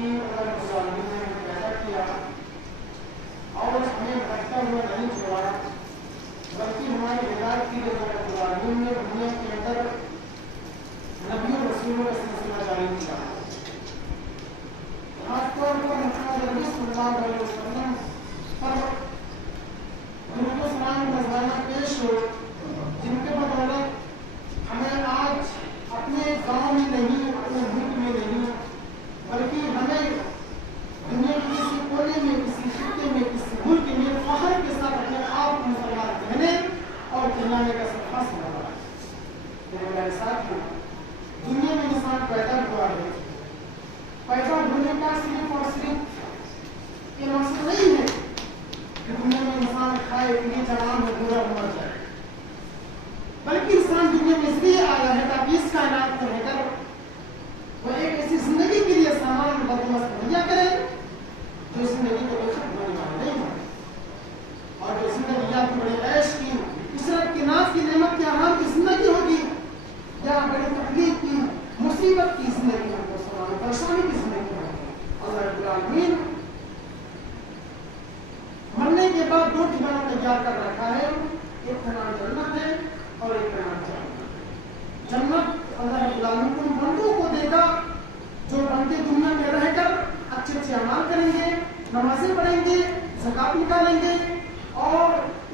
कि अल्लाह ने हमें पैदा किया और हमें भटकता हुआ नहीं छोड़ा, बल्कि हमारी हिदायत की अल्लाह ने दुनिया के अंदर नबी और रसूलों का सिलसिला जारी किया। खासतौर पर मुहम्मद नबी सल्लल्लाहु अलैहि वसल्लम पर दुरूद व सलाम नजराना पेश हो, जिनके बदौलत हमें आज अपने गांव में नहीं, अपने मुल्क में नहीं, बल्कि हमें दुनिया के किसी कोने में, किसी खित्ते में, किसी मुल्क में फख्र के साथ अपने आप को मुसलमान कहने और कहलाने का सब हासिल हुआ है। मेरे साथ दुनिया में इंसान पैदा हुआ है, पैदा होने का सिर्फ और सिर्फ ये मकसद नहीं है कि दुनिया में इंसान खाए पिए जवान हो बुरा होना चाहिए, बल्कि इंसान दुनिया में इसलिए आया है ताकि इस कायनात को रहकर वो एक ऐसी जिंदगी के लिए सामान बंदोबस्त मुहैया करे जो जिंदगी को बेशक होने वाला नहीं है, और जो जिंदगी या तो बड़े ऐश की, इशरत की, नाज की, नेमत की, आराम की जिंदगी होगी, या बड़ी तकलीफ की, मुसीबत की जिंदगी हमको सवाल परेशानी की जिंदगी होगी। अल्लाह रब्बुल आलमीन मरने के बाद दो ठिकाना तैयार कर रखा है, एक ठिकाना जन्नत है और एक ठिकाना जहन्नम। जन्नत अल्लाह रब्बुल आलमीन उन बंदों को देगा जो बंदे दुनिया में रहकर अच्छे अच्छे अमाल करेंगे, नमाजें पढ़ेंगे, ज़कात निकालेंगे और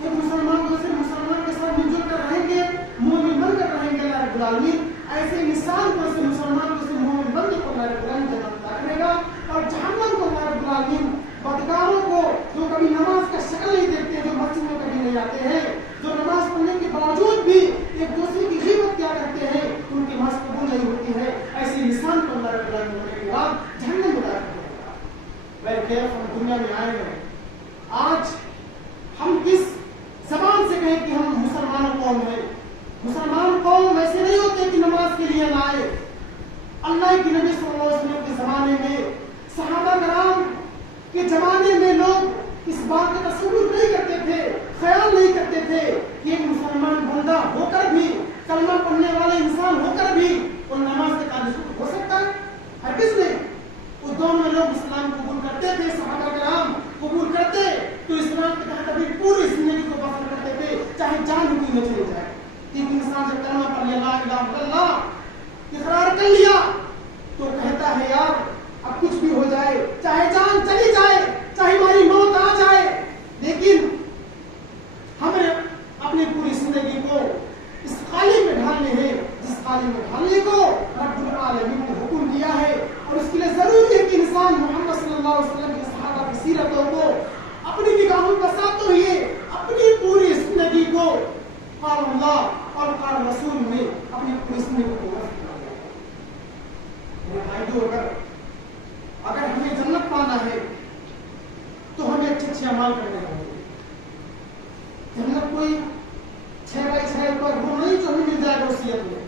एक मुसलमान दूसरे मुसलमान के साथ मिलजुल कर रहेंगे, मोमिन बनकर रहेंगे। अल्लाह रब्बुल आलमीन ऐसे इंसान को, ऐसे मुसलमान को, ऐसे मोमिन बंदे को अल्लाह रब्बुल आलमीन जन्नत अता करेगा। और जहन्नम को अल्लाह रब्बुल आलमीन बदकारों को, जो कभी नमाज का शक्ल नहीं देखते, जो मस्जिद में कभी नहीं आते हैं, जो नमाज पढ़ने के बावजूद भी एक दूसरे की ग़ीबत क्या करते हैं, उनकी नमाज कबूल नहीं होती है, ऐसे इंसान को अल्लाह रब्बुल आलमीन मरने के बाद जहन्नम में दाखिल करेगा। वह हम दुनिया में आए हैं, आज हम किस जबान से कहें कि हम मुसलमान कौम है? मुसलमान कौम ऐसे नहीं होते कि नमाज के लिए लाए। अल्लाह की नबी सल्लल्लाहु अलैहि वसल्लम के जमाने में, सहाबा कराम के जमाने में लोग इस बात का तसव्वुर नहीं करते थे, ख्याल नहीं करते थे कि एक मुसलमान बंदा होकर भी, कलमा पढ़ने वाला इंसान होकर भी वो नमाज के काबिल हो सकता है? हरगिज़ नहीं। उस दौर में लोग इस्लाम कबूल करते थे, सहाबा कराम कबूल करते तो इस्लाम के तहत अपनी पूरी जिंदगी को बसर करते थे, चाहे जान हुकूम में चले जाए। एक इंसान जब कलमा पढ़ लिया, ला इलाहा इल्लल्लाह इकरार कर लिया, तो कहता है यार अब कुछ भी हो जाए, चाहे जान चली जाए, चाहे हमारी मौत आ जाए, लेकिन हमें अपनी पूरी जिंदगी को इस खाली में ढालने हैं जिस खाली में ढालने को रब्बुल आलमीन ने हुक्म दिया है। और उसके लिए जरूरी है कि इंसान मोहम्मद सल्लल्लाहु अलैहि वसल्लम के सहाबा की सीरतों को अपनी निगाहों के साथ तो ये अपनी पूरी जिंदगी को अल्लाह और रसूल में अपनी पूरी जिंदगी को अगर हमें जन्नत पाना है तो हमें अच्छे अच्छे अमाल करने होंगे। जन्नत कोई 6x6 का रूम नहीं जो हमें मिल जाएगा वसीयत में,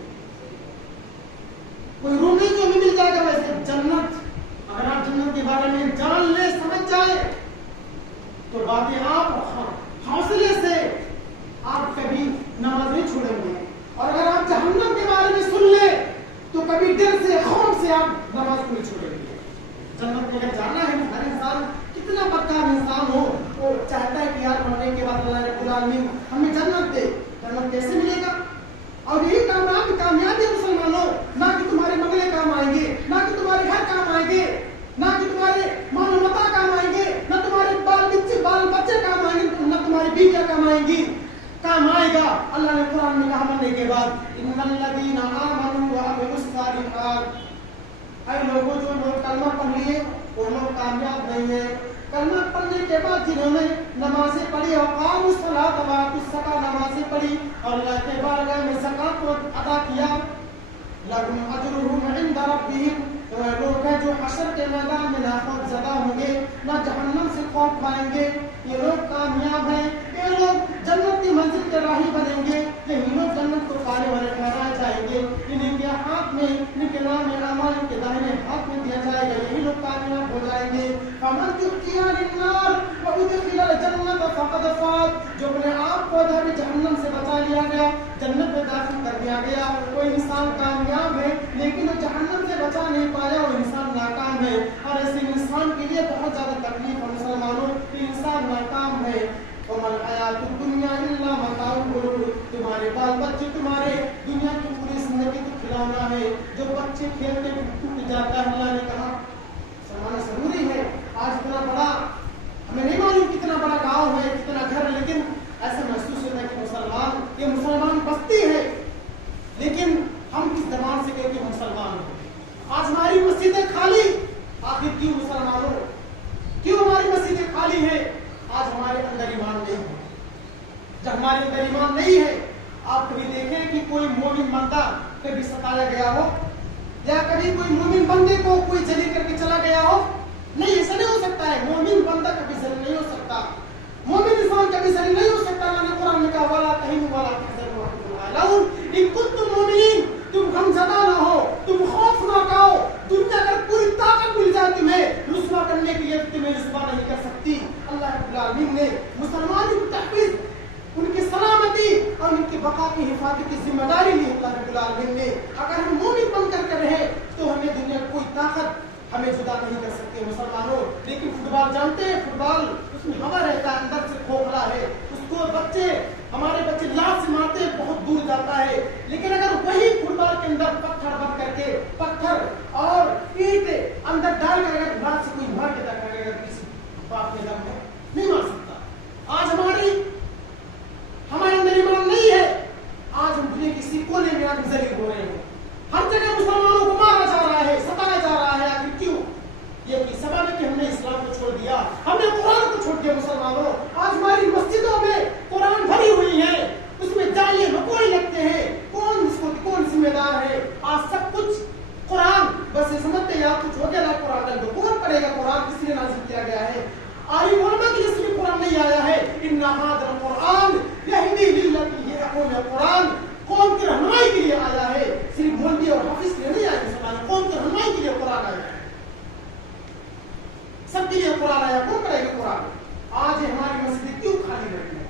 कोई रूम नहीं जो हमें मिल जाएगा। वैसे जन्नत, अगर आप जन्नत के बारे में जान ले, समझ जाए, तो बातें आप हौसले से आप कभी नमाज नहीं छोड़ेंगे। और अगर आप जहन्नम के बारे में सुन ले तो कभी डर से, खौफ से आप नमाज को नहीं छोड़ेंगे। जन्नत में अगर जाना है, हर इंसान कितना बदकार इंसान हो, वो चाहता है कि यार मरने के बाद अल्लाह रब्बुल आलमीन हमें जन्नत दे। जन्नत कैसे मिलेगा? और यही कामयाबी मुसलमानों, ना कि तुम्हारे बंगले काम आएंगे, ना कि तुम्हारे घर काम आएंगे, ना कि तुम्हारे मानो मता काम आएंगे, ना तुम्हारे बाल बच्चे काम आएंगे, ना तुम्हारी बीवियां काम आएंगी। काम आएगा, अल्लाह ने कुरान में कहा मरने के बाद, इन्नल्लज़ीना आमनू व अमिलुस सालिहात, ऐ लोगों जो लोग कलमा पढ़ लिए वो लोग कामयाब नहीं है। कलमा पढ़ने के बाद जिन्होंने नमाजें पढ़ी और क़ामुस सलात व आतुस ज़कात, नमाजें पढ़ी और अल्लाह के बारगाह में ज़कात को अदा किया, लहुम अजरुहुम इंदा रब्बिहिम, तो लोग हैं जो हशर के मैदान में ना खौफ ज़दा होंगे, ना जहन्नम से खौफ पाएंगे। ये लोग कामयाब हैं, ये लोग जन्नत की मंजिल के राही बनेंगे, यही लोग जन्नत को पाने वाले ठहराए जाएंगे। इन्हीं के हाथ में, इनके नाम अमाल के दाहिने हाथ में दिया जाएगा, यही लोग कामयाब हो जाएंगे। फमन जुकिया लिन्नार व उदखिलल जन्नत फक़द फाज़, जो अपने आप को अज़ाब जहन्नम से बचा लिया गया, जन्नत में दाखिल कर दिया गया, वो इंसान कामयाब है। लेकिन वो जहन्नम से बचा नहीं पाया, वो इंसान नाकाम नाकाम है, और ऐसे इंसान के लिए बहुत ज्यादा तकलीफ है मुसलमानों, इंसान नाकाम है। वमल हयातुद दुनिया इल्ला मताउल गुरूर, तुम्हारे बाल बच्चे तुम्हारे दुनिया की पूरी जिंदगी तो खिलौना है, जो बच्चे खेलते टूट जाता है। अल्लाह ने कहा मुसलमान जरूरी है। आज इतना बड़ा, हमें नहीं मालूम कितना बड़ा गांव है, कितना घर है, लेकिन ऐसा महसूस होता है कि मुसलमान, ये मुसलमान बस्ती है, लेकिन हम किस जबान से कहते हैं मुसलमान हो। आज हमारी मस्जिदें खाली, आखिर क्यों मुसलमानों, क्यों हमारी मस्जिदें खाली है? आज हमारे अंदर ईमान नहीं है। जब हमारे अंदर ईमान नहीं है, आप कभी देखें कि कोई मोमिन बंदा कभी सताया गया हो, या कभी कोई मोमिन बंदे को कोई जलील करके चला गया हो? नहीं, ऐसा नहीं हो सकता है। मोमिन बंदा कभी जलील नहीं हो सकता, मोमिन इंसान कभी जलील नहीं हो सकता। अल्लाह ने कुरान में कहा वाला तहीनु वाला तहज़नु वअंतुम इन कुंतुम मुमिनीन, तुम गमज़दा ना हो, तुम खौफ ना खाओ। दुनिया अगर पूरी ताकत मिल जाए तुम्हें रुस्वा करने के लिए, तुम्हें रुस्वा नहीं कर सकती। अल्लाह रब्बुल आलमीन ने मुसलमानों की तहफ़ीज़, उनकी सलामती और उनकी बका की हिफाजत की जिम्मेदारी ली अल्लाह रब्बुल आलमीन ने। अगर हम मोमिन बनकर के रहे तो हमें दुनिया की कोई ताकत हमें जुदा नहीं कर सकती मुसलमानों। लेकिन फुटबॉल जानते हैं, फुटबॉल उसमें हवा रहता है, अंदर से खोखला है, उसको बच्चे, हमारे बच्चे लात से मारते हैं, बहुत दूर जाता है। लेकिन अगर वही फुटबॉल के अंदर पत्थर भर करके, पत्थर और ईंट अंदर डाल कर अगर बात से कोई मार के अगर किसी बाप में दम है, नहीं मार सकता। आज हमारे अंदर ईमान नहीं है। आज हम दुनिया किसी कोने में आज जलील हो रहे हैं, हर जगह मुसलमानों को मारा जा रहा है, सताया जा रहा है। आखिर क्यों? ये कि सबब है कि हमने इस्लाम को छोड़ दिया, हमने कुरान को छोड़ दिया। मुसलमानों, आज हमारी मस्जिदों में कुरान भरी हुई है, उसमें जाली मकोड़े लगते हैं। कौन इसको, कौन जिम्मेदार है? आज सब कुछ कुरान, बस ये समझते हैं यार कुछ हो गया ना, कुरान का कौन पढ़ेगा? कुरान किसने नाज़िल किया गया है? आलिम उलमा के लिए कुरान नहीं आया है। इन्ना हाज़ल कुरान यहदी लिल्लती हिय अक़वम, कुरान कौम की रहनुमाई के लिए आया है, सिर्फ मौलवी और हाफिज के लिए नहीं आया। मुसलमान कौम की रहनुमाई के लिए कुरान आया है, सबके लिए कुरान आया। कौन पढ़ेगा कुरान? आज हमारी मस्जिद क्यों खाली रहती है?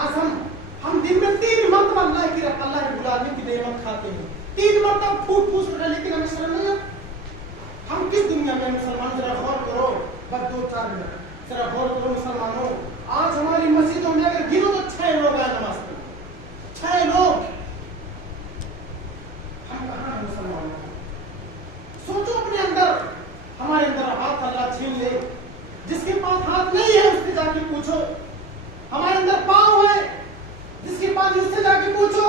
आज हम दिन में 3 मरतबा अल्लाह रब्बुल आलमीन की नेमत खाते हैं, 3 मरतबा फूट फूट रहे, लेकिन हमें शर्म नहीं है। हम किस दुनिया में? मुसलमान जरा गौर करो, बस 2-4 मिनट जरा गौर करो मुसलमानों। आज हमारी मस्जिदों में अगर गिनो तो 6 लोग आए नमाज में, 6 लोग। हम कहाँ हैं मुसलमानों? सोचो अपने अंदर, हमारे अंदर हाथ अल्लाह छीन ले। जिसके पास हाथ नहीं है उससे जाके पूछो। हमारे अंदर पाँव है, जिसके पास उससे जाके पूछो।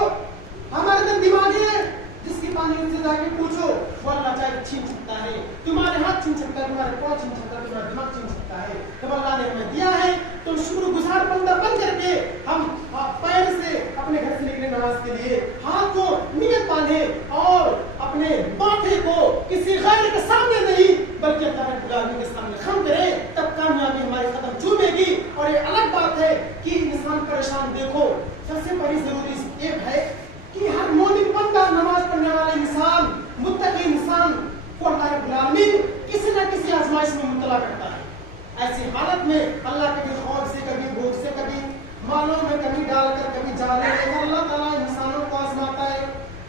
हमारे अंदर दिमाग है, जिसके पास उससे जाके पूछो। वो अल्लाह चाहे छीन सकता है, तुम्हारे हाथ छीन सकता है, तुम्हारे पाँव छीन सकता है, तुम्हारा दिमाग छीन सकता है। जब अल्लाह ने हमें दिया है तो शुक्रगुजार बंदा बन करके हम पैर से अपने घर से निकले नमाज के लिए, हाथ को नियत बांधे और अपने माथे को किसी गैर के सामने नहीं बल्कि अल्लाह रब्बुल आलमीन के सामने खम करे, तब कामयाबी हमारे कदम चूमेगी। और ये अलग बात है कि इंसान परेशान। देखो, सबसे बड़ी जरूरी एक है कि हर मोमिन बंदा, नमाज पढ़ने वाला इंसान, मुत्तकी इंसान को अल्लाह रब्बुल आलमीन किसी न किसी आजमाइश में मुब्तला करता है। ऐसी हालत में अल्लाह कभी खौफ से, कभी भूख से, कभी मालों में कमी डालकर, कभी जाले लेकर अल्लाह ताला इंसानों को आजमाता है,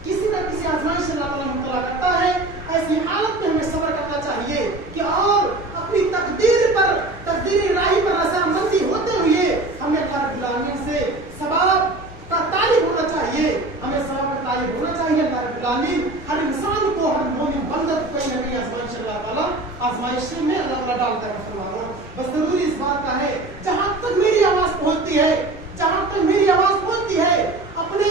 किसी न किसी आजमाइश से अल्लाह ताला मुब्तला करता है। ऐसी हालत में हमें सब्र करना चाहिए कि और अपनी तकदीर पर, तकदीरी राही पर रज़ामंदी होते हुए हमें अल्लाह रब्बुल आलमीन से सवाब का तालिब होना चाहिए, हमें सवाब का तालिब होना चाहिए। अल्लाह रब्बुल आलमीन हर इंसान को, हर मोमिन बंदा को कहीं न कहीं आजमाइश अल्लाह ताला आजमाइश में अल्लाह ताला डालता है। मुसलमानों, बस जरूरी इस बात का है, जहां तक मेरी आवाज पहुंचती है, जहां तक मेरी आवाज पहुंचती है, अपने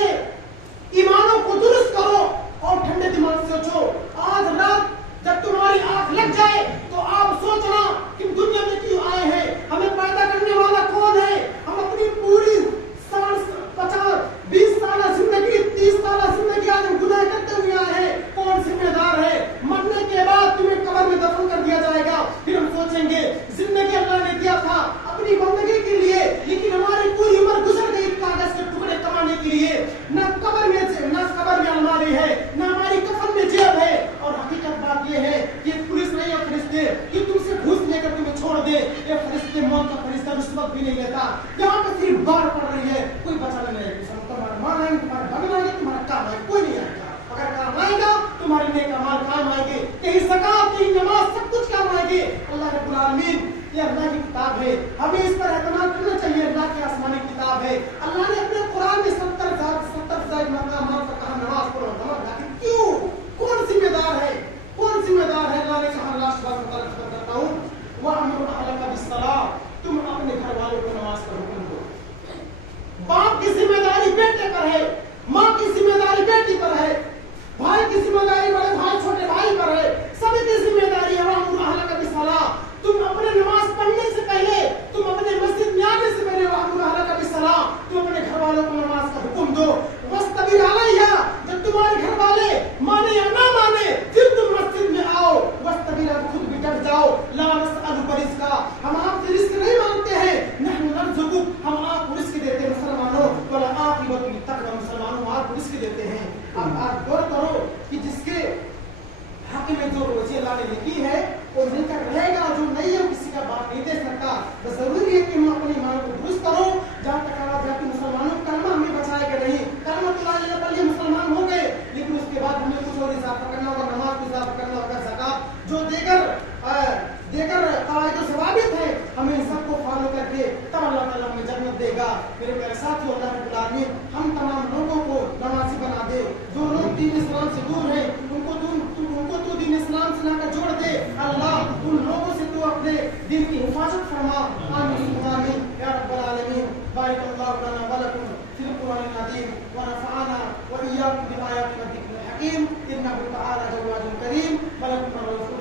ईमानों को दुरुस्त करो और ठंडे दिमाग से सोचो। आज रात जब तुम्हारी आंख लग जाए तो आप सोचना कि दुनिया में क्यों आए हैं, हमें पैदा करने वाला कौन है। हम अपनी पूरी 50-20 साल जिंदगी, 30 साल जिंदगी आज हम गुनाह करते हुए आए हैं, कौन जिम्मेदार है? मरने के बाद तुम्हें कब्र में दफन कर दिया जाएगा, फिर हम सोचेंगे जिंदगी अल्लाह ने दिया था अपनी बंदगी के लिए, लेकिन हमारी पूरी उम्र गुजर गई कागज के टुकड़े कमाने के लिए। न कब्र में अलमारी है, न हमारी कफन में जेब है। और हकीकत बात यह है कि पुलिस नहीं है फरिश्ते कि तुमसे घूस लेकर तुम्हें छोड़ दे। ये फरिश्ते, मौत का फरिश्ता रिश्वत भी नहीं लेता। यहाँ पे सिर्फ बार पड़ रही है, कोई बचा नहीं है। तुम्हारा माल आएंगे, तुम्हारे बगल आएंगे, तुम्हारा काम आएगा, कोई नहीं आएगा। अगर काम आएगा तुम्हारे नेक अमाल काम आएंगे। कहीं ज़कात, कहीं नमाज, सब ये अल्लाह की किताब है, हमें इस पर एतमाद करना चाहिए। अल्लाह की आसमानी किताब है। अल्लाह ने अपने कुरान में 70 मकामात पर कहा नमाज पढ़ो, नमाज लाके क्यों, कौन जिम्मेदार है, कौन जिम्मेदार है? अल्लाह ने कहा, अल्लाह सुब्हानहू व तआला का करता हूँ, वअमुर अहलका बिस्सलाह, तुम अपने घर वालों को नमाज का हुक्म दो। बाप की जिम्मेदारी बेटे पर है, माँ की जिम्मेदारी बेटी पर है, भाई की जिम्मेदारी बड़े भाई छोटे भाई पर है, सभी की जिम्मेदारी है। वअमुर अहलका बिस्सलाह, तुम अपने नमाज पढ़ने से पहले, तुम अपने मस्जिद में आने से पहले वअमुर अहलका बिस्सलाह, तुम अपने घर वालों को नमाज का हुक्म दो। वस्तबिर अलैहा, जब तुम्हारे घर वाले माने या ना माने, फिर तुम मस्जिद में आओ। वस्तबिर, खुद भी डट जाओ। ला नसअलुका रिज़्का, हम आपसे रिस्क नहीं मांगते हैं, नहनु नरज़ुकुक, हम आपको रिस्क देते हैं मुसलमानों। वल आक़िबतु लित्तक़वा, मुसलमानों आपको रिस्क देते हैं। अब आप गौर करो कि जिसके हक में जो रोजी अल्लाह ने लिखी है वो मिलकर रहेगा, जो नहीं है किसी का बाप नहीं दे सकता। बस जरूरी है कि हम अपनी ईमान को दुरुस्त करो। जहाँ तक आवाज है कि मुसलमानों का कलमा हमें बचाएगा नहीं, कलमा तो ला लेने पर ये मुसलमान हो गए, लेकिन उसके बाद हमें कुछ और इजाफा करना होगा, नमाज को इजाफा करना होगा, ज़कात जो देकर कवायद सवाबित है, हमें इन सबको फॉलो करके तब अल्लाह ताला हमें जन्नत देगा। मेरे प्यारे साथियों, अल्लाह रब्बुल आलमीन हम तमाम लोगों को नमाज़ी बना दे। जो लोग दीन इस्लाम से दूर हैं उनको तो दीन इस्लाम से लाकर जोड़ दे। अल्लाह उन लोगों से तो अपने दिन की हिफाजत फरमा। आमीन आमीन या रब्बल आलमीन। बारिकल्लाहु लना व लकुम फिल कुरानिल अज़ीम व नफ़अना व इय्याकुम बिल आयाति व ज़िक्रिल हकीम। इन्नहु तआला जवादुन करीम व लकुम